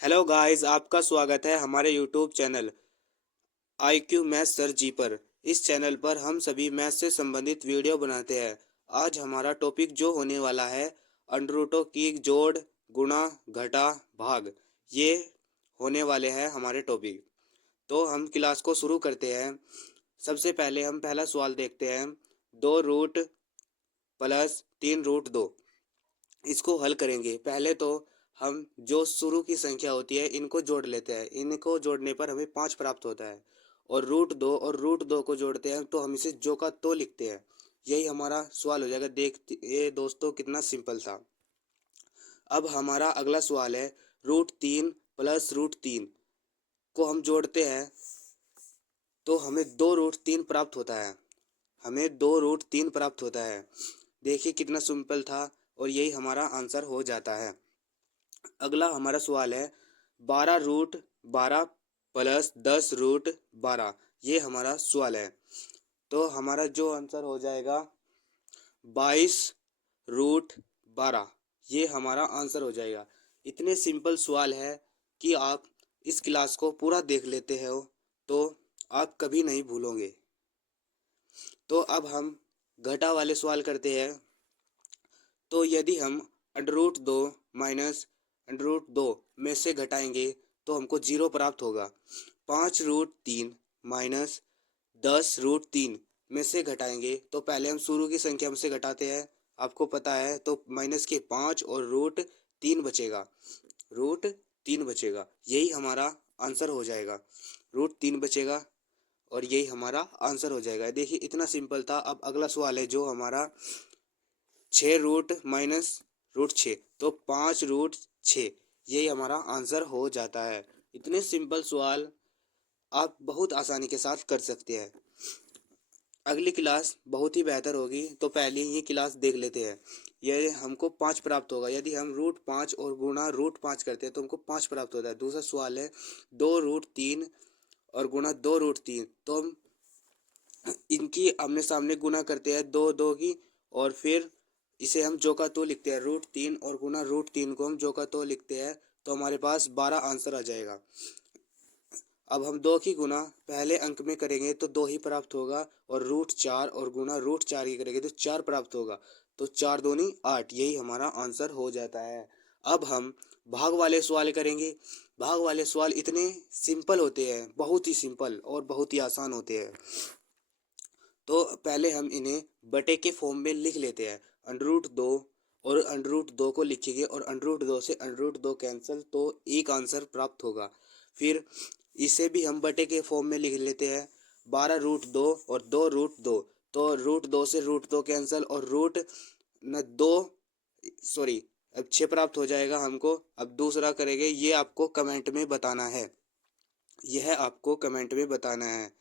Hello guys, आपका स्वागत है हमारे YouTube channel IQ math sir ji पर। इस चैनल पर हम सभी मैथ से संबंधित वीडियो बनाते हैं। आज हमारा टॉपिक जो होने वाला है, अंडर की जोड़, गुणा, घटा, भाग, ये होने वाले हैं हमारे टॉपिक। तो हम क्लास को शुरू करते हैं। सबसे पहले हम पहला सवाल देखते हैं। 2 रूट प्लस 3 रूट 2, इसको हल करेंगे। पहले तो हम जो शुरू की संख्या होती है इनको जोड़ लेते हैं। इनको जोड़ने पर हमें 5 प्राप्त होता है। और रूट दो को जोड़ते हैं तो हम इसे जो का तो लिखते हैं। यही हमारा सवाल हो जाएगा। देखते ये दोस्तों कितना सिंपल था। अब हमारा अगला सवाल है, √3 + √3 को हम जोड़ते हैं तो हमें 2√3 प्राप्त होता है। हमें 2√3 प्राप्त होता है। देखिए कितना सिंपल था और यही हमारा आंसर हो जाता है। अगला हमारा सवाल है, 12√12 प्लस 10√12, ये हमारा सवाल है। तो हमारा जो आंसर हो जाएगा 22√12, ये हमारा आंसर हो जाएगा। इतने सिंपल सवाल है कि आप इस क्लास को पूरा देख लेते हो तो आप कभी नहीं भूलोगे। तो अब हम घटा वाले सवाल करते हैं। तो यदि हम √2 माइनस √2 में से घटाएंगे तो हमको 0 प्राप्त होगा। 5√3 माइनस 10√3 में से घटाएंगे तो पहले हम शुरू की संख्या में से घटाते हैं, आपको पता है। तो माइनस के 5 और √3 बचेगा। यही हमारा आंसर हो जाएगा। √3 बचेगा और यही हमारा आंसर हो जाएगा। देखिए इतना सिंपल था। अब अगला सवाल है जो हमारा 6√-√6, तो 5√6, यही हमारा आंसर हो जाता है। इतने सिंपल सवाल आप बहुत आसानी के साथ कर सकते हैं। अगली क्लास बहुत ही बेहतर होगी तो पहले ही क्लास देख लेते हैं। यह हमको 5 प्राप्त होगा। यदि हम √5 और गुणा √5 करते हैं तो हमको 5 प्राप्त होता है। दूसरा सवाल है 2√3 और गुणा 2√3, तो हम इनकी आमने सामने गुणा करते हैं, दो दो की, और फिर इसे हम जो का तो लिखते हैं। √3 और गुणा √3 को हम जो का तो लिखते हैं तो हमारे पास 12 आंसर आ जाएगा। अब हम 2 की गुणा पहले अंक में करेंगे तो 2 ही प्राप्त होगा, और √4 और गुणा √4 की करेंगे तो 4 प्राप्त होगा। तो 4 दूनी 8, यही हमारा आंसर हो जाता है। अब हम भाग वाले सवाल करेंगे। भाग वाले सवाल इतने सिंपल होते हैं, बहुत ही सिंपल और बहुत ही आसान होते हैं। तो पहले हम इन्हें बटे के फॉर्म में लिख लेते हैं। √2 और √2 को लिखेंगे और √2 से √2 कैंसिल, तो एक आंसर प्राप्त होगा। फिर इसे भी हम बटे के फॉर्म में लिख लेते हैं। 12√2 और 2√2, तो √2 से √2 कैंसिल और रूट न दो, सॉरी, अब 6 प्राप्त हो जाएगा हमको। अब दूसरा करेंगे, ये आपको कमेंट में बताना है। यह आपको कमेंट में बताना है।